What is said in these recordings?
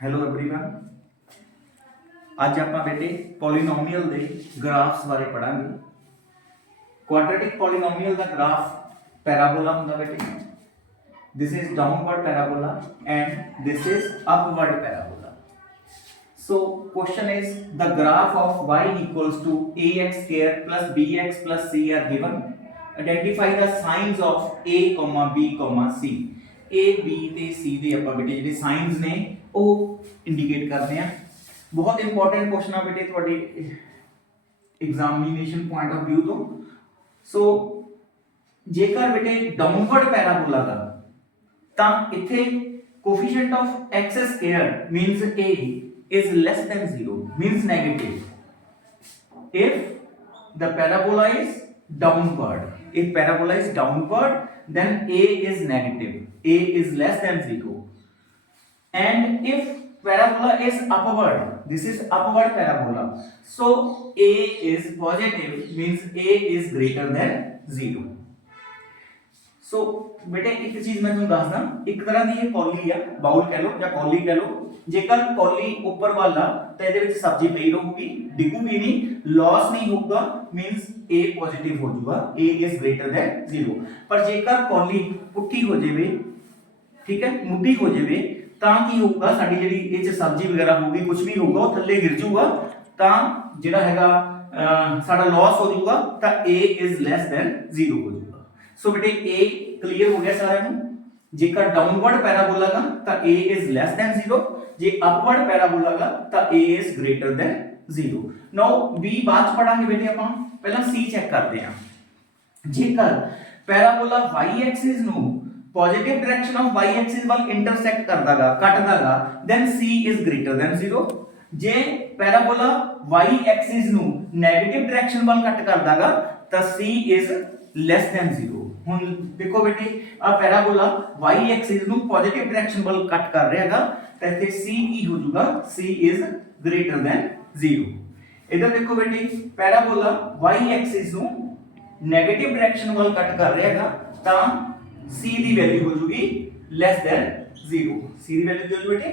Hello everyone. ਅੱਜ ਆਪਾਂ ਬੇਟੇ ਪੋਲੀਨੋਮੀਅਲ ਦੇ ਗ੍ਰਾਫਸ ਬਾਰੇ ਪੜਾਂਗੇ। ਕੁਆਡ੍ਰੈਟਿਕ ਪੋਲੀਨੋਮੀਅਲ ਦਾ ਗ੍ਰਾਫ ਪੈਰਾਬੋਲਾ ਹੁੰਦਾ ਬੇਟੇ। this is downward parabola and this is upward parabola. So question is the graph of y equals to ax square plus bx plus c are given. Identify the signs of a comma b comma c. a b ਤੇ c ਦੇ ਆਪਾਂ ਬੇਟੇ ਜਿਹੜੇ sinus ਨੇ ਉਹ indicate ਕਰਦੇ ਆ। बहुत इंपॉर्टेंट क्वेश्चन है बेटे थोड़ी एग्जामिनेशन पॉइंट ऑफ व्यू तो सो जेकर बेटे डाउनवर्ड पैराबोला का ता इथे coefficient of x square means a is less than 0 means negative if the parabola is downward। if parabola is downward then a is negative, a is less than 0, and if parabola is upward, this is upward parabola, so a is positive means a is greater than 0। so बेटे एक चीज मैं ਤੁਹਾਨੂੰ ਦੱਸਦਾ, ਇੱਕ ਤਰ੍ਹਾਂ ਦੀ ਇਹ ਕੌਲੀ ਆ, ਬਾਉਲ ਕਹਿ ਲਓ ਜਾਂ ਕੌਲੀ ਕਹਿ ਲਓ। ਜੇਕਰ ਕੌਲੀ ਉੱਪਰ ਵਾਲਾ ਤਾਂ ਇਹਦੇ ਵਿੱਚ ਸਬਜ਼ੀ ਪਈ ਰਹੂਗੀ, ਡਿੱਗੂਗੀ ਨਹੀਂ, ਲਾਸ ਨਹੀਂ ਹੋਊਗਾ, ਮੀਨਸ a ਪੋਜ਼ਿਟਿਵ ਹੋ ਜਾਊਗਾ, a is greater than 0। ਪਰ ਜੇਕਰ ਕੌਲੀ ਪੁੱਠੀ ਹੋ ਜਾਵੇ, ਠੀਕ ਹੈ, ਮੁੱਢੀ ਹੋ ਜਾਵੇ ਤਾਂ ਕੀ ਹੋਊਗਾ, ਸਾਡੀ ਜਿਹੜੀ ਇਹ ਚ ਸਬਜ਼ੀ ਵਗੈਰਾ ਹੋਊਗੀ, ਕੁਝ ਵੀ ਹੋਊਗਾ ਉਹ ਥੱਲੇ ਗਿਰ ਜਾਊਗਾ, ਤਾਂ ਜਿਹੜਾ ਹੈਗਾ ਸਾਡਾ ਲਾਸ ਹੋ ਜਾਊਗਾ, ਤਾਂ a is less than 0 ਹੋ ਜਾਊਗਾ। ਸੋ ਬੇਟੇ a ਕਲੀਅਰ ਹੋ ਗਿਆ ਸਾਰਿਆਂ ਨੂੰ। ਜੇਕਰ ਡਾਊਨਵਰਡ ਪੈਰਾਬੋਲਾ ਦਾ ਤਾਂ a is less than 0, ਜੇ ਅਪਵਰਡ ਪੈਰਾਬੋਲਾ ਦਾ ਤਾਂ a is greater than 0। Now b ਬਾਅਦ ਚ ਪੜਾਂਗੇ ਬੇਟੇ ਆਪਾਂ, ਪਹਿਲਾਂ c ਚੈੱਕ ਕਰਦੇ ਹਾਂ। ਜੇਕਰ ਪੈਰਾਬੋਲਾ y ਐਕਸਿਸ ਨੂੰ positive direction of y axis वाल इंटरसेक्ट करदागा, कटदागा, then c is greater than 0। जे पैराबोला y एक्सिस नु नेगेटिव डायरेक्शन वाल कट करदागा ਤਾਂ c is less than 0। ਹੁਣ ਦੇਖੋ ਬੇਟੇ ਆ ਪੈਰਾਬੋਲਾ y एक्सिस ਨੂੰ ਪੋजिटिव डायरेक्शन ਵਾਲ ਕੱਟ ਕਰ ਰਿਹਾ ਹੈਗਾ, ਤਾਂ ਇੱਥੇ c ਕੀ ਹੋ ਜਾਊਗਾ, c is greater than 0। ਇਧਰ ਦੇਖੋ ਬੇਟੇ ਪੈਰਾਬੋਲਾ y एक्सिस ਨੂੰ 네ਗੇਟਿਵ डायरेक्शन ਵਾਲ ਕੱਟ ਕਰ ਰਿਹਾ ਹੈਗਾ, ਤਾਂ c ਦੀ ਵੈਲਿਊ ਹੋ ਜੂਗੀ ਲੈਸ ਦੈਨ 0। c ਦੀ ਵੈਲਿਊ ਕੀ ਹੋ ਜੂ ਬੇਟੇ,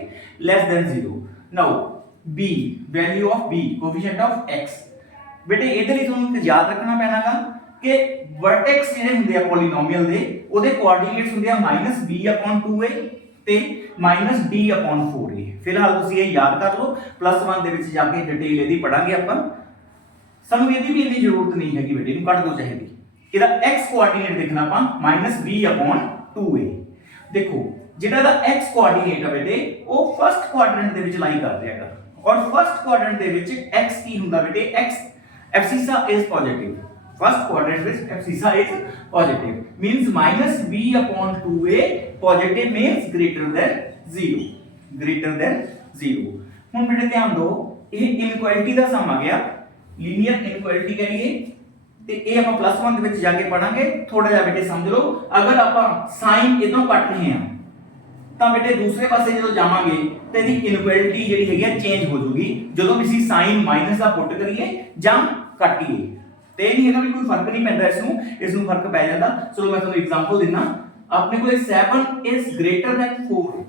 less than 0। Now b value of b coefficient of x। ਬੇਟੇ ਇਹਦੇ ਲਈ ਤੁਹਾਨੂੰ ਯਾਦ ਰੱਖਣਾ ਪੈਣਾਗਾ ਕਿ ਵਰਟੈਕਸ ਜਿਹੜੇ ਹੁੰਦੇ ਆ ਪੋਲੀਨੋਮੀਅਲ ਦੇ, ਉਹਦੇ ਕੋਆਰਡੀਨੇਟਸ ਹੁੰਦੇ ਆ -b/2a ਤੇ -d/4a। ਫਿਲਹਾਲ ਤੁਸੀਂ ਇਹ ਯਾਦ ਕਰ ਲਓ, +1 ਦੇ ਵਿੱਚ ਜਾ ਕੇ ਡਿਟੇਲ ਇਹਦੀ ਪੜਾਂਗੇ ਆਪਾਂ। ਸਾਨੂੰ ਇਹਦੀ ਵੀ ਇੰਨੀ ਜ਼ਰੂਰਤ ਨਹੀਂ ਹੈਗੀ ਬੇਟੇ, ਇਹਨੂੰ ਕੱਢ ਦੋ ਚਾਹੀਦੀ। ਇਹਦਾ x ਕੋਆਰਡੀਨੇਟ ਦੇਖਣਾ ਆਪਾਂ -b/2a। ਦੇਖੋ ਜਿਹੜਾ ਦਾ x ਕੋਆਰਡੀਨੇਟ ਹੈ ਬੇਟੇ ਉਹ ਫਰਸਟ ਕੁਆਡਰੈਂਟ ਦੇ ਵਿੱਚ ਲਾਈ ਕਰ ਰਿਹਾ ਹੈਗਾ, ਔਰ ਫਰਸਟ ਕੁਆਡਰੈਂਟ ਦੇ ਵਿੱਚ x ਕੀ ਹੁੰਦਾ ਬੇਟੇ, x abscissa is positive. First quadrant ਵਿੱਚ abscissa is positive minus -b/2a positive minus greater than 0, greater than 0। ਹੁਣ ਬੇਟੇ ਧਿਆਨ ਦਿਓ, ਇਹ ਇਨਇਕੁਐਲਿਟੀ ਦਾ ਸਮ ਆ ਗਿਆ, ਲੀਨੀਅਰ ਇਨਇਕੁਐਲਿਟੀ ਕਰੀਏ ਤੇ ਇਹ ਆਪਾਂ +1 ਦੇ ਵਿੱਚ ਜਾ ਕੇ ਪੜਾਂਗੇ। ਥੋੜਾ ਜਿਹਾ ਬੇਟੇ ਸਮਝ ਲਓ, ਅਗਰ ਆਪਾਂ ਸਾਈਨ ਇਦੋਂ ਕੱਟ ਰਹੇ ਹਾਂ ਤਾਂ ਬੇਟੇ ਦੂਸਰੇ ਪਾਸੇ ਜਦੋਂ ਜਾਵਾਂਗੇ ਤੇ ਇਹਦੀ ਇਨਇਕੁਐਲਿਟੀ ਜਿਹੜੀ ਹੈਗੀ ਆ ਚੇਂਜ ਹੋ ਜੂਗੀ, ਜਦੋਂ ਅਸੀਂ ਸਾਈਨ ਮਾਈਨਸ ਦਾ ਪੁੱਟ ਕਰੀਏ ਜਾਂ ਕੱਟੀਏ। ਤੇ ਇਹ ਨਹੀਂ ਹੈਗਾ ਵੀ ਕੋਈ ਫਰਕ ਨਹੀਂ ਪੈਂਦਾ, ਇਸ ਨੂੰ ਫਰਕ ਪੈ ਜਾਂਦਾ। ਚਲੋ ਮੈਂ ਤੁਹਾਨੂੰ ਐਗਜ਼ਾਮਪਲ ਦਿੰਦਾ। ਆਪਣੇ ਕੋਲੇ 7 ਇਜ਼ ਗ੍ਰੇਟਰ ਦੈਨ 4,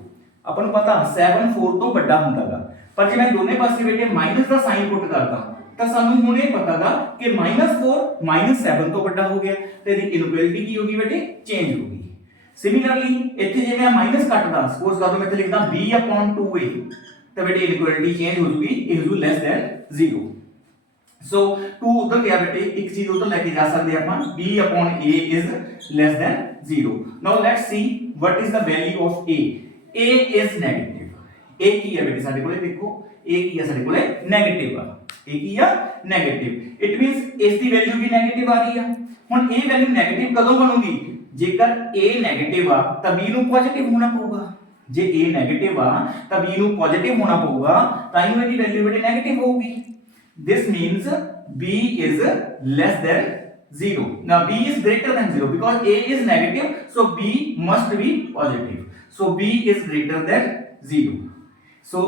ਆਪਾਂ ਨੂੰ ਪਤਾ 7 4 ਤੋਂ ਵੱਡਾ ਹੁੰਦਾਗਾ, ਪਰ ਜੇ ਮੈਂ ਦੋਨੇ ਪਾਸੇ ਬੇਟੇ ਮਾਈਨਸ ਦਾ ਸਾਈਨ ਪੁੱਟ ਕਰਦਾ ਤਾਂ ਸਾਨੂੰ ਹੁਣ ਇਹ ਪਤਾਗਾ ਕਿ -4 -7 ਤੋਂ ਵੱਡਾ ਹੋ ਗਿਆ, ਤੇ ਇਹਦੀ ਇਨਇਕੁਐਲਿਟੀ ਕੀ ਹੋਗੀ ਬੇਟੇ, ਚੇਂਜ ਹੋ ਗਈ। ਸਿਮਿਲਰਲੀ ਇੱਥੇ ਜੇ ਮੈਂ ਮਾਈਨਸ ਕੱਟਦਾ, ਸਪੋਜ਼ ਕਰ ਦੋ ਮੈਂ ਇੱਥੇ ਲਿਖਦਾ b/2a, ਤਾਂ ਬੇਟੇ ਇਨਇਕੁਐਲਿਟੀ ਚੇਂਜ ਹੋ ਜੂਗੀ, ਇਹ ਹੋ ਜੂ ਲੈਸ ਦੈਨ 0। ਸੋ 2 ਉਧਰ ਗਿਆ ਬੇਟੇ, ਇੱਕ ਚੀਜ਼ ਉਧਰ ਲੈ ਕੇ ਜਾ ਸਕਦੇ ਆਪਾਂ, b/a is less than 0। Now let's see what is the value of a। a is negative। a ਕੀ ਹੈ ਬੇਟੇ ਸਾਡੇ ਕੋਲੇ, ਦੇਖੋ a ਕੀ ਹੈ ਸਾਡੇ ਕੋਲੇ, 네ਗੇਟਿਵ ਆ। ਇਹ ਕੀ ਆ, 네ਗੇਟਿਵ। ਇਟ ਮੀਨਸ ਇਸ ਦੀ ਵੈਲਿਊ ਵੀ 네ਗੇਟਿਵ ਆ ਰਹੀ ਆ। ਹੁਣ ਇਹ ਵੈਲਿਊ 네ਗੇਟਿਵ ਕਦੋਂ ਬਣੂਗੀ, ਜੇਕਰ a 네ਗੇਟਿਵ ਆ ਤਾਂ b ਨੂੰ ਪੋਜ਼ਿਟਿਵ ਹੋਣਾ ਪਊਗਾ। ਜੇ a 네ਗੇਟਿਵ ਆ ਤਾਂ b ਨੂੰ ਪੋਜ਼ਿਟਿਵ ਹੋਣਾ ਪਊਗਾ, ਤਾਂ ਹੀ ਇਹਦੀ ਵੈਲਿਊ ਬੇਟੇ 네ਗੇਟਿਵ ਹੋਊਗੀ। this means b is less than 0। now b is greater than 0 because a is negative, so b must be positive, so b is greater than 0। so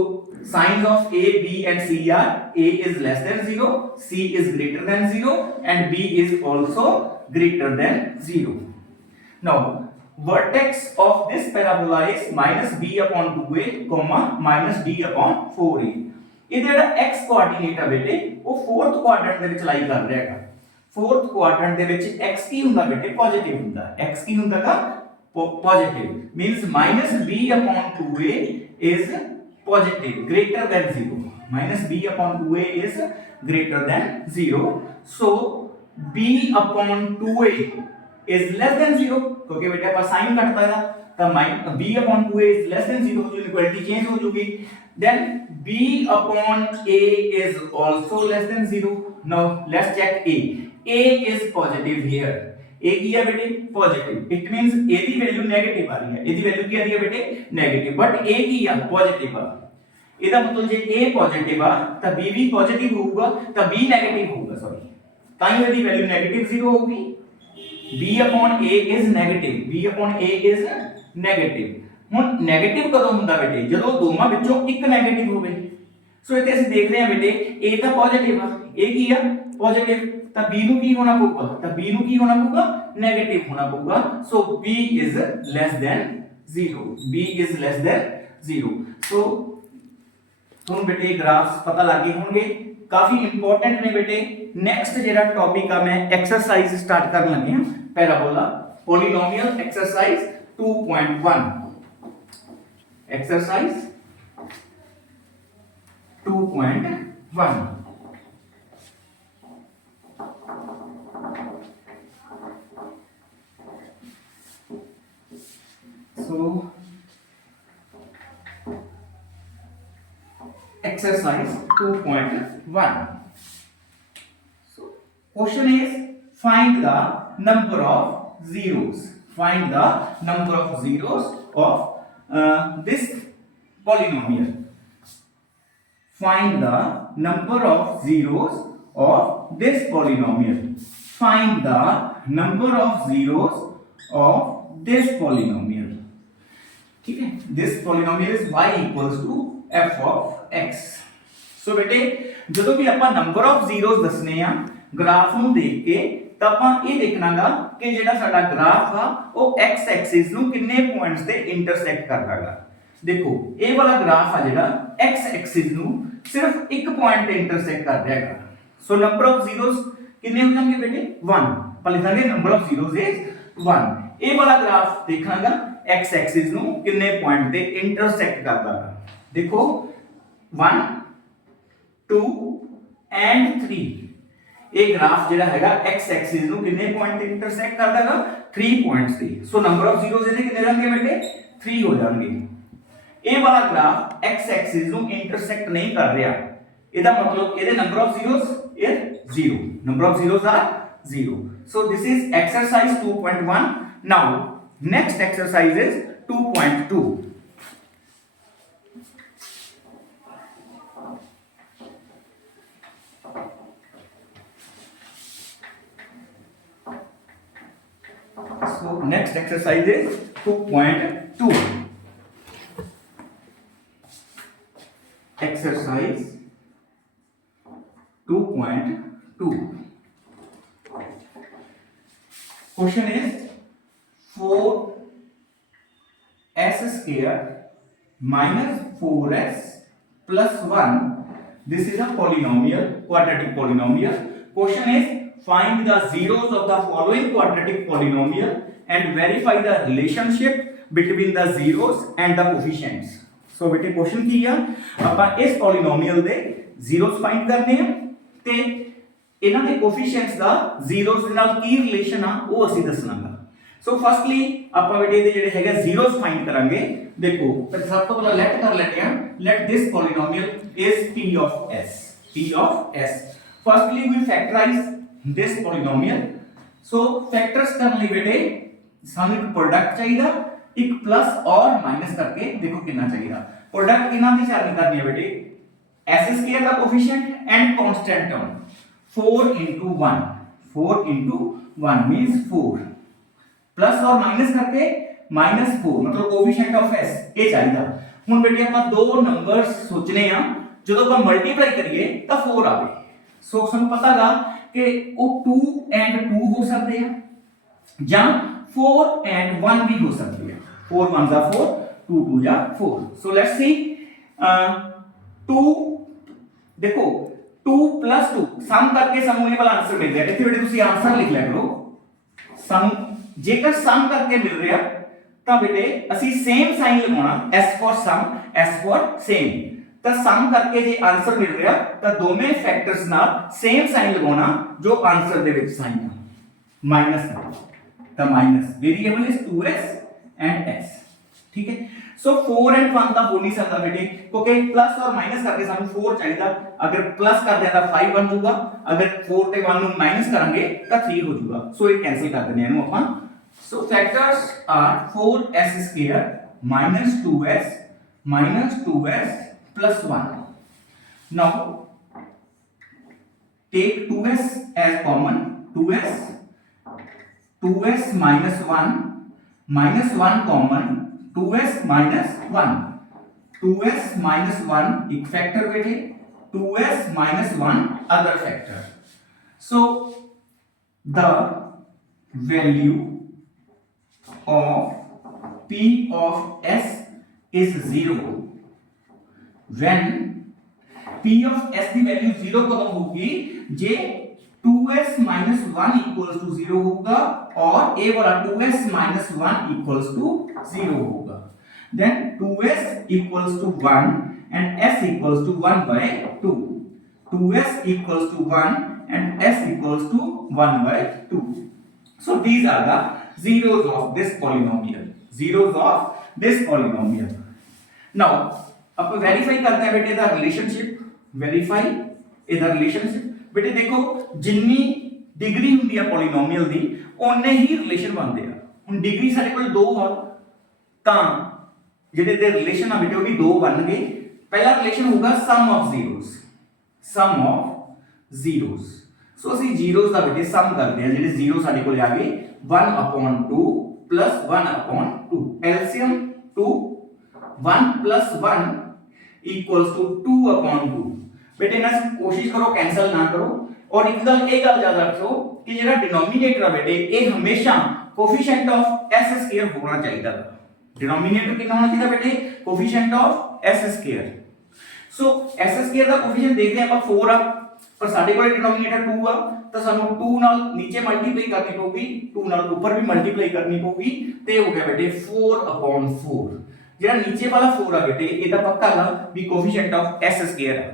signs of a, b and c are a is less than 0, c is greater than 0 and b is also greater than 0। now vertex of this parabola is minus b upon 2a comma minus d upon 4a। ਇਹ ਜਿਹੜਾ x coordinate ਆ ਬੇਟੇ ਉਹ fourth quadrant ਦੇ ਵਿੱਚ ਲਾਈ ਕਰ ਰਿਹਾ ਹੈਗਾ। fourth quadrant ਦੇ ਵਿੱਚ x ਕੀ ਹੁੰਦਾ ਬੇਟੇ ਪੋਜ਼ਿਟਿਵ ਹੁੰਦਾ। x ਕੀ ਹੁੰਦਾਗਾ positive means minus b upon 2a is positive greater than 0। minus b upon 2a is greater than 0। so b upon 2a is less than 0 क्योंकि बेटा ਆਪਾਂ साइन ਕੱਟਤਾ ਇਹਦਾ ਤਾਂ b upon 2a is less than 0 जो equality change हो जाएगी। then b upon a is also less than 0। now let's check a is positive here। a ਕੀ ਹੈ ਬੇਟੇ positive it means a the value negative ਆ ਰਹੀ ਹੈ। ਇਹਦੀ value ਕੀ ਆ ਰਹੀ ਹੈ ਬੇਟੇ 네ਗੇਟਿਵ ਬਟ a ਕੀ ਆ ਪੋਜ਼ਿਟਿਵ ਆ। ਇਹਦਾ ਮਤਲਬ ਜੇ a ਪੋਜ਼ਿਟਿਵ ਆ ਤਾਂ b ਵੀ ਪੋਜ਼ਿਟਿਵ ਹੋਊਗਾ ਤਾਂ b 네ਗੇਟਿਵ ਹੋਊਗਾ ਸੌਰੀ ਤਾਂ ਹੀ ਇਹਦੀ ਵੈਲਿਊ 네ਗੇਟਿਵ 0 ਹੋਊਗੀ। b upon a is negative b upon a is negative। ਹੁਣ 네ਗੇਟਿਵ ਕਦੋਂ ਹੁੰਦਾ ਬੇਟੇ ਜਦੋਂ ਦੋਵਾਂ ਵਿੱਚੋਂ ਇੱਕ 네ਗੇਟਿਵ ਹੋਵੇ। ਸੋ ਇੱਥੇ ਅਸੀਂ ਦੇਖ ਰਹੇ ਹਾਂ ਬੇਟੇ a ਤਾਂ ਪੋਜ਼ਿਟਿਵ ਆ a ਕੀ ਆ ਪੋਜ਼ਿਟਿਵ ਤਾਂ b ਨੂੰ ਕੀ ਹੋਣਾ ਪਊਗਾ ਤਾਂ b ਨੂੰ ਕੀ ਹੋਣਾ ਪਊਗਾ 네ਗੇਟਿਵ ਹੋਣਾ ਪਊਗਾ। ਸੋ b is less than 0 b is less than 0। ਸੋ ਤੁਹਾਨੂੰ ਬੇਟੇ ਗ੍ਰਾਫਸ ਪਤਾ ਲੱਗ ਗਏ ਹੋਣਗੇ ਕਾਫੀ ਇੰਪੋਰਟੈਂਟ ਨੇ ਬੇਟੇ। ਨੈਕਸਟ ਜਿਹੜਾ ਟੌਪਿਕ ਆ ਮੈਂ ਐਕਸਰਸਾਈਜ਼ ਸਟਾਰਟ ਕਰਨ ਲੱਗੇ ਹਾਂ ਪੈਰਾਬੋਲਾ polynomial exercise 2.1 exercise 2.1। so exercise 2.1। so question is find the number of zeros find the number of zeros of this polynomial। find the number of zeros of this polynomial। find the number of zeros of this polynomial। ठीक है this polynomial is y equals to f of x। so बेटे ਜਦੋਂ ਵੀ ਆਪਾਂ number of zeros ਦੱਸਨੇ ਆ graph ਨੂੰ ਦੇਖ ਕੇ ਤਾਂ ਆਪਾਂ ਇਹ ਦੇਖਣਾਗਾ ਕਿ ਜਿਹੜਾ ਸਾਡਾ ਗ੍ਰਾਫ ਆ ਉਹ x ਐਕਸਿਸ ਨੂੰ ਕਿੰਨੇ ਪੁਆਇੰਟਸ ਤੇ ਇੰਟਰਸੈਕਟ ਕਰਦਾਗਾ। ਦੇਖੋ ਇਹ ਵਾਲਾ ਗ੍ਰਾਫ ਆ ਜਿਹੜਾ x ਐਕਸਿਸ ਨੂੰ ਸਿਰਫ ਇੱਕ ਪੁਆਇੰਟ ਤੇ ਇੰਟਰਸੈਕਟ ਕਰ ਰਿਹਾ ਹੈਗਾ। ਸੋ ਨੰਬਰ ਆਫ ਜ਼ੀਰੋਜ਼ ਕਿੰਨੇ ਹੋ ਜਾਣਗੇ ਬੇਟੇ 1 ਆਪਾਂ ਲਿਖਾਂਗੇ ਨੰਬਰ ਆਫ ਜ਼ੀਰੋਜ਼ ਇਜ਼ 1। ਇਹ ਵਾਲਾ ਗ੍ਰਾਫ ਦੇਖਾਂਗਾ x ਐਕਸਿਸ ਨੂੰ ਕਿੰਨੇ ਪੁਆਇੰਟ ਤੇ ਇੰਟਰਸੈਕਟ ਕਰਦਾਗਾ। ਦੇਖੋ 1 2 ਐਂਡ 3 ਇਹ ਗ੍ਰਾਫ ਜਿਹੜਾ ਹੈਗਾ x ਐਕਸਿਸ ਨੂੰ ਕਿੰਨੇ ਪੁਆਇੰਟ ਤੇ ਇੰਟਰਸੈਕਟ ਕਰਦਾਗਾ 3 ਪੁਆਇੰਟਸ ਤੇ। ਸੋ ਨੰਬਰ ਆਫ ਜ਼ੀਰੋਜ਼ ਇਹਦੇ ਕਿੰਨੇ ਜਾਣਗੇ ਬੇਟੇ 3 ਹੋ ਜਾਣਗੇ। ਇਹ ਵਾਲਾ ਗ੍ਰਾਫ x ਐਕਸਿਸ ਨੂੰ ਇੰਟਰਸੈਕਟ ਨਹੀਂ ਕਰ ਰਿਹਾ ਇਹਦਾ ਮਤਲਬ ਇਹਦੇ number of zeros is 0 number of zeros are 0। So this is exercise 2.1। Now next exercise is 2.2। so next exercise is 2.2। exercise 2.2 question is 4s square minus 4s plus 1 this is a polynomial quadratic polynomial। question is find the zeros of the following quadratic polynomial and verify the relationship between the zeros and the coefficients। so bete question ਕੀ ਆ ਆਪਾਂ ਇਸ polynomial ਦੇ zeros find ਕਰਨੇ ਆ ਤੇ ਇਹਨਾਂ ਦੇ coefficients ਦਾ zeros ਦੇ ਨਾਲ ਕੀ ਰਿਲੇਸ਼ਨ ਆ ਉਹ ਅਸੀਂ ਦੱਸਣਾਗਾ। ਸੋ ਫਸਟਲੀ ਆਪਾਂ ਬੇਟੇ ਇਹਦੇ ਜਿਹੜੇ ਹੈਗੇ zeros find ਕਰਾਂਗੇ। ਦੇਖੋ ਸਭ ਤੋਂ ਪਹਿਲਾਂ ਲੈਟ ਕਰ ਲੈਂਦੇ ਆ let this polynomial is p of s। firstly we factorize this polynomial। so factors ਕਰਨ ਲਈ ਬੇਟੇ ਸਾਨੂੰ ਇੱਕ ਪ੍ਰੋਡਕਟ ਚਾਹੀਦਾ ਇੱਕ ਪਲੱਸ ਔਰ ਮਾਈਨਸ ਕਰਕੇ ਦੇਖੋ ਕਿੰਨਾ ਚਾਹੀਦਾ। ਪ੍ਰੋਡਕਟ ਕਿੰਨਾ ਦੀ ਚਾਰਨੀ ਕਰਨੀ ਹੈ ਬੇਟੇ s square the coefficient and constant term 4 into 1 4 into 1 means 4 plus और माइनस करके -4 मतलब कोएफिशिएंट ऑफ s ਇਹ ਚਾਹੀਦਾ। ਹੁਣ ਬੇਟੇ ਆਪਾਂ ਦੋ ਨੰਬਰਸ ਸੋਚਨੇ ਆ ਜਦੋਂ ਆਪਾਂ ਮਲਟੀਪਲਾਈ ਕਰੀਏ ਤਾਂ 4 ਆਵੇ। ਸੋ ਸਾਨੂੰ ਪਤਾਗਾ ਕਿ ਉਹ 2 ਐਂਡ 2 ਹੋ ਸਕਦੇ ਆ ਜਾਂ 4 and 1 भी हो सकती है, 4 1 जा 4, 2 2 जा 4. So let's see 2 देखो 2 plus 2 सम करके सम होने वाला आंसर मिल गया। इतने बेटे ਤੁਸੀਂ आंसर लिख लिया करो। सम जेकर सम करके मिल रहा ਤਾਂ बेटे ਅਸੀਂ सेम साइन लगाना, S for sum, S for same। ਤਾਂ ਸਮ ਕਰਕੇ ਜੇ ਆਨਸਰ ਮਿਲ ਰਿਹਾ ਤਾਂ ਦੋਵੇਂ ਫੈਕਟਰਸ ਨਾਲ ਸੇਮ ਸਾਈਨ ਲਗਾਉਣਾ ਜੋ ਆਨਸਰ ਦੇ ਵਿੱਚ ਸਾਈਨ ਆ, ਮਾਈਨਸ ਤਾਂ minus variable is 2s and s। ਠੀਕ ਹੈ, ਸੋ 4 ਐਂਡ 1 ਤਾਂ ਹੋ ਨਹੀਂ ਸਕਦਾ ਬੇਟੇ, ਕਿਉਂਕਿ ਪਲੱਸ ਔਰ ਮਾਈਨਸ ਕਰਕੇ ਸਾਨੂੰ 4 ਚਾਹੀਦਾ। ਅਗਰ ਪਲੱਸ ਕਰਦੇ ਆ ਤਾਂ 5 ਬਣ ਜਾਊਗਾ, ਅਗਰ 4 ਤੇ 1 ਨੂੰ ਮਾਈਨਸ ਕਰਾਂਗੇ ਤਾਂ 3 ਹੋ ਜਾਊਗਾ। ਸੋ ਇਹ ਕੈਨਸਲ ਕਰ ਦਿੰਦੇ ਆ ਇਹਨੂੰ ਆਪਾਂ। So factors are 4s square minus 2s minus 2s plus 1. Now take 2s as common, 2s minus 1 minus 1 common, 2s minus 1, 2s minus 1 एक factor बेटे, 2s minus 1 other factor. So the value of p of s is 0 when p of s की value 0 कब होगी, जे 2s minus 1 equals to 0 होगा और a वाला 2s minus 1 equals to 0 होगा। then 2s equals to 1 and s equals to 1 by 2, 2s equals to 1 and s equals to 1 by 2. so these are the zeros of this polynomial, zeros of this polynomial. now अब verify करते हैं बेटे the relationship, verify the relationship. बेटे देखो जिन्नी degree ਹੁੰਦੀ ਆ polynomial ਦੀ ਉਹਨੇ ਹੀ ਰਿਲੇਸ਼ਨ ਬਣਦੇ ਆ। ਹੁਣ ਡਿਗਰੀ ਸਾਡੇ ਕੋਲ 2 ਆ ਤਾਂ ਜਿਹੜੇ ਦੇ ਰਿਲੇਸ਼ਨ ਆ ਬੇਟੇ ਉਹ ਵੀ 2 ਬਣਨਗੇ। ਪਹਿਲਾ ਰਿਲੇਸ਼ਨ ਹੋਊਗਾ ਸਮ ਆਫ ਜ਼ੀਰੋਸ, ਸਮ ਆਫ ਜ਼ੀਰੋਸ। ਸੋ ਅਸੀਂ ਜ਼ੀਰੋਸ ਦਾ ਬੇਟੇ ਸਮ ਕਰਦੇ ਆ, ਜਿਹੜੇ ਜ਼ੀਰੋ ਸਾਡੇ ਕੋਲ ਆ ਗਏ 1/2 plus 1/2, LCM 2, 1 plus 1 equals to 2/2। बेटे ना कोशिश करो कैंसिल ना करो, और एक गल याद रखो कि जेड़ा डिनोमिनेटर है बेटे ये हमेशा कोफिशिएंट ऑफ s स्क्वायर होना चाहिए। डिनोमिनेटर कितना होना चाहिए बेटे, coefficient of s square. So s square का कोफिशिएंट देखते हैं आप 4 आ, पर साडे कोल डिनोमिनेटर 2 आ तो सानू 2 नाल नीचे मल्टीप्लाई करनी पऊगी, 2 नाल ऊपर भी मल्टीप्लाई करनी पऊगी, ते हो गया बेटे 4/4। ਜਿਹੜਾ ਨੀਚੇ ਵਾਲਾ 4 ਆ ਬੇਟੇ ਇਹਦਾ ਪੱਕਾ ਨਾ ਵੀ ਕੋਫੀਸ਼ੀਐਂਟ ਆਫ s ਸਕੁਅਰ ਹੈ।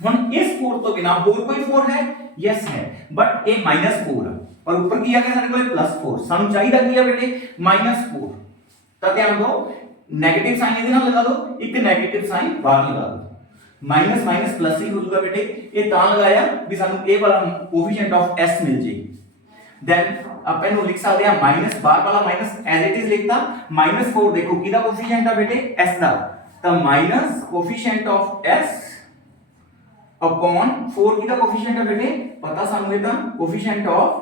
ਹੁਣ ਇਸ 4 ਤੋਂ ਬਿਨਾ ਹੋਰ ਕੋਈ 4 ਹੈ? ਯੈਸ ਹੈ, ਬਟ ਇਹ -4 ਆ और ऊपर ਕੀ ਆ ਗਿਆ ਸਾਡੇ ਕੋਲ +4। ਸਾਨੂੰ ਚਾਹੀਦਾ ਕੀ ਆ ਬੇਟੇ -4। ਤਾਂ ਧਿਆਨ ਦਿਓ 네ਗੇਟਿਵ ਸਾਈਨ ਇਹਦੇ ਨਾਲ ਲਗਾ ਦਿਓ, ਇੱਕ 네ਗੇਟਿਵ ਸਾਈਨ ਬਾਹਰ ਲਗਾ ਦਿਓ, ਮਾਈਨਸ ਮਾਈਨਸ ਪਲੱਸ ਹੀ ਹੋ ਜਾਊਗਾ ਬੇਟੇ। ਇਹ ਤਾਂ ਲਗਾਇਆ ਵੀ ਸਾਨੂੰ ਇਹ ਵਾਲਾ ਕੋਫੀਸ਼ੀਐਂਟ ਆਫ s ਮਿਲ ਜੇ। then ਆਪਾਂ ਇਹਨੂੰ ਲਿਖ ਸਕਦੇ ਹਾਂ ਮਾਈਨਸ ਬਾਹਰ ਵਾਲਾ ਮਾਈਨਸ ਐਜ਼ ਇਟ ਇਜ਼ ਲਿਖਤਾ, -4 ਦੇਖੋ ਕਿਹਦਾ ਕੋਫੀਸ਼ੀਐਂਟ ਆ ਬੇਟੇ s ਦਾ, ਤਾਂ minus coefficient of s upon 4 कितना कोफिशिएंट है बेटे पता सानू ये था coefficient of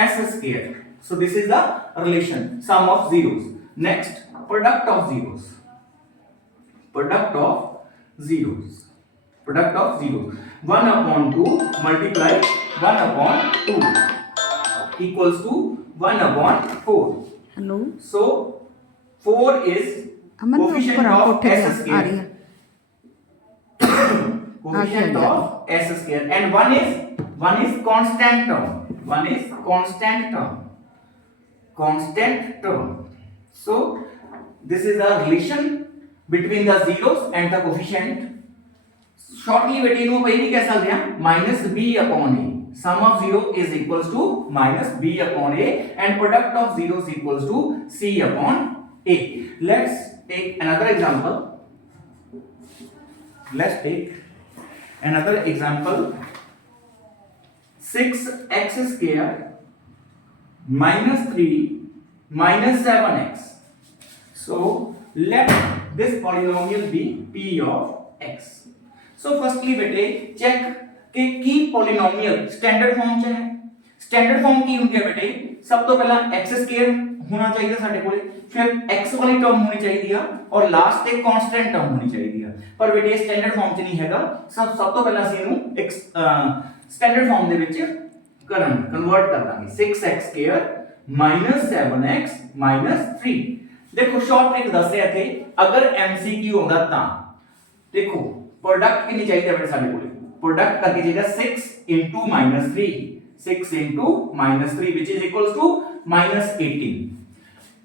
s square. So this is the relation sum of zeros। Next product of zeros, product of zeros, product of zeros 1/2 multiply 1/2 equals to 1/4। Hello so 4 is coefficient of s square, coefficient of s square, and one is constant term, one is constant term, constant term। so this is the relation between the zeros and the coefficient। shortly बेटे इनको वही भी कह सकते हैं -b/a, sum of 0 is equals to -b/a and product of zeros equals to c/a। let's take another example, let's take another example, 6x square -3 -7x। so let this polynomial be p of x। so firstly बेटे check कि की polynomial standard form च है। standard form की ਹੁੰਦੀ ਹੈ बेटे सब तो पहला x square होना चाहिए ਸਾਡੇ ਕੋਲੇ, फिर x वाली टर्म होनी चाहिए और लास्ट ਤੇ कांस्टेंट टर्म होनी चाहिए। पर बेटे स्टैंडर्ड फॉर्म ਚ ਨਹੀਂ ਹੈਗਾ। सब ਤੋਂ ਪਹਿਲਾਂ ਅਸੀਂ ਇਹਨੂੰ ਇੱਕ ਸਟੈਂਡਰਡ ਫਾਰਮ ਦੇ ਵਿੱਚ ਕਨਵਰਟ ਕਰ ਦਾਂਗੇ। 6x² -7x -3। देखो शॉर्ट ट्रिक दस रहा थे, अगर MCQ होता तां देखो प्रोडक्ट कितनी चाहिए बेटे साडे कोले, प्रोडक्ट करके चाहिए 6 * -3, 6 * -3 which is equals to -18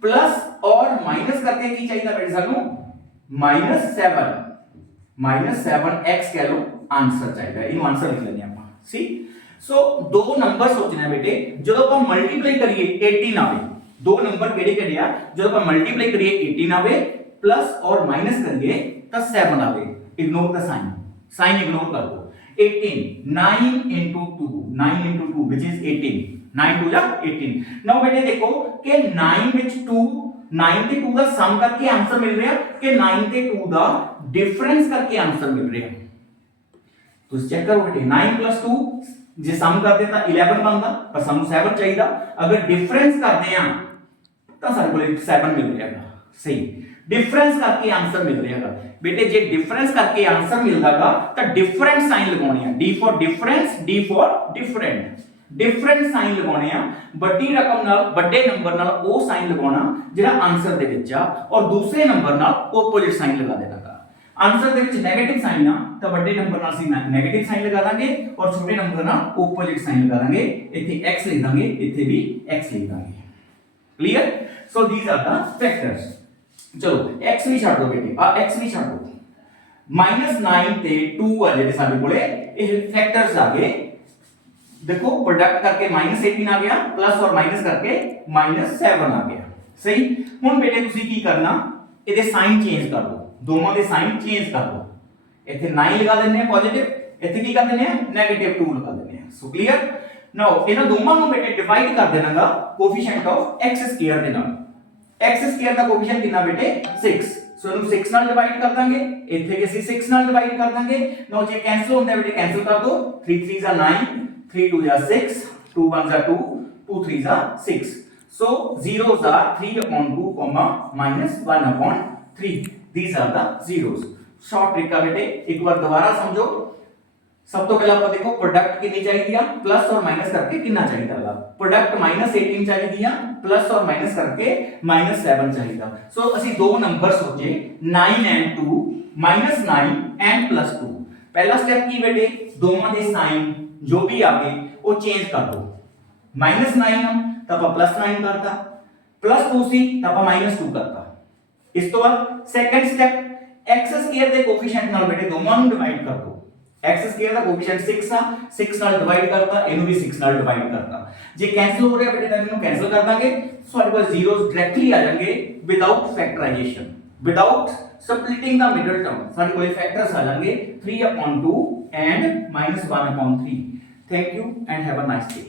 plus और माइनस करके की चाहिए बेटे सानू -7x कह लो आंसर चाहिए, इनु आंसर लिख लेने ਆਪਾਂ सी। सो दो नंबर सोचने बेटे ਜਦੋਂ ਆਪਾਂ ਮਲਟੀਪਲਾਈ ਕਰੀਏ 18 ਆਵੇ, दो नंबर ਕਿਹੜੇ ਕਿਹੜੇ ਆ ਜਦੋਂ ਆਪਾਂ ਮਲਟੀਪਲਾਈ ਕਰੀਏ 18 ਆਵੇ प्लस और माइनस करिए तो 7 आवे। Ignore the sign, sign ignore कर दो। 18 9 * 2, 9 * 2 which is 18, 9 2 18। नाउ बेटे देखो कि 9 ਵਿੱਚ 2 9 ਤੇ 2 ਦਾ ਸਮ ਕਰਕੇ ਆਨਸਰ ਮਿਲ ਰਿਹਾ ਕਿ 9 ਤੇ 2 ਦਾ डिफरेंस करके आंसर मिल रहा है। तो चेक करो बेटे 9 + 2 जे सम करते ਤਾਂ 11 ਬਣਦਾ, ਪਰ ਸਾਨੂੰ 7 ਚਾਹੀਦਾ। ਅਗਰ ਡਿਫਰੈਂਸ ਕਰਦੇ ਆ ਤਾਂ ਸਾਡੇ ਕੋਲ 7 ਮਿਲ ਰਿਹਾ ਹੈਗਾ। ਸਹੀ डिफरेंस करके आंसर मिल रहा है बेटे, जे डिफरेंस करके आंसर मिलदागा तो डिफरेंट साइन लगाने हैं, D for difference, D for different, different sign लगाने हैं। बड़ी रकम नाल बड़े नंबर नाल वो साइन लगाना जेड़ा आंसर दे विच आ, और दूसरे नंबर नाल ओपोजिट साइन लगा देना। आंसर दे विच नेगेटिव साइन आ तो बड़े नंबर नाल असीं नेगेटिव साइन लगा देंगे और छोटे नंबर नाल ओपोजिट साइन लगा देंगे। इथे x लिख देंगे, इथे भी x लिख देंगे। Clear? So these are the factors. चलो x भी छाड़ दो बेटे, आ x भी छाड़ दो। -9 ਤੇ 2 ਆ ਜਿਹੜੇ ਸਾਡੇ ਕੋਲੇ ਇਹ ਫੈक्टर्स आ गए। देखो प्रोडक्ट करके -18 आ गया, प्लस और माइनस करके -7 आ गया। सही। ਹੁਣ बेटे ਤੁਸੀਂ ਕੀ ਕਰਨਾ, ਇਹਦੇ ਸਾਈਨ ਚੇਂਜ ਕਰ ਦੋ, ਦੋਵਾਂ ਦੇ ਸਾਈਨ ਚੇਂਜ ਕਰ ਦੋ। ਇੱਥੇ 9 ਲਗਾ ਦਿੰਨੇ ਆ ਪੋਜ਼ਿਟਿਵ, ਇੱਥੇ ਕੀ ਕਰ ਦਿੰਨੇ ਆ -2 ਲਗਾ ਦਿੰਨੇ ਆ। ਸੋ ਕਲੀਅਰ। ਨਾਓ ਇਹਨਾਂ ਦੋਵਾਂ ਨੂੰ बेटे ਡਿਵਾਈਡ ਕਰ ਦੇਣਾਗਾ ਕੋਫੀਸ਼ੀਐਂਟ ਆਫ x² ਦੇ ਨਾਲ। x² ਦਾ ਕੋਫੀਸ਼ੀਐਂਟ ਕਿੰਨਾ बेटे 6। ਸੋ ਇਹਨੂੰ 6 ਨਾਲ ਡਿਵਾਈਡ ਕਰ ਦਾਂਗੇ, ਇੱਥੇ ਵੀ ਅਸੀਂ 6 ਨਾਲ ਡਿਵਾਈਡ ਕਰ ਦਾਂਗੇ। ਨਾਓ ਜੇ ਕੈਨਸਲ ਹੁੰਦਾ बेटे कैंसिल कर दो, 3 3 9, 3 2 6, 2 1 2, 2 3 6। So zeros are 3/2, -1/3. These are the zeros. Short trick का बेटे एक बार दोबारा समझो। सब तो पहले आप देखो प्रोडक्ट कितनी चाहिए, प्लस और माइनस करके कितना चाहिए था। प्रोडक्ट -18 चाहिए, प्लस और माइनस करके -7 चाहिए। सो असि दो नंबर सोचे 9 and 2, -9 and +2। पहला स्टेप की बेटे दोनों के साइन जो भी आ गए वो चेंज कर दो। -9 तब +9 करता, +2 सी तब -2 करता। इस तो बाद सेकंड स्टेप x² ਦੇ ਕੋਫੀਸ਼ੀਐਂਟ ਨਾਲ बेटे ਦੋਵਾਂ ਨੂੰ ਡਿਵਾਈਡ ਕਰ ਦੋ। x² ਦਾ ਕੋਫੀਸ਼ੀਐਂਟ 6 ਆ, 6 ਨਾਲ ਡਿਵਾਈਡ ਕਰਤਾ, ਇਹਨੂੰ ਵੀ 6 ਨਾਲ ਡਿਵਾਈਡ ਕਰਤਾ। ਜੇ ਕੈਨਸਲ ਹੋ ਰਿਹਾ बेटे ਤਾਂ ਇਹਨੂੰ ਕੈਨਸਲ ਕਰ ਦਾਂਗੇ। ਸਾਡੇ ਕੋਲ ਜ਼ੀਰੋਜ਼ ਡਾਇਰੈਕਟਲੀ ਆ ਜਾਣਗੇ ਵਿਦਆਊਟ ਫੈਕਟਰਾਈਜੇਸ਼ਨ, ਵਿਦਆਊਟ ਸਪਲਿਟਿੰਗ ਦਾ ਮਿਡਲ ਟਰਮ। ਸਾਡੇ ਕੋਲ ਫੈਕਟਰਸ ਆ ਜਾਣਗੇ 3/2 and -1/3। Thank you and have a nice day.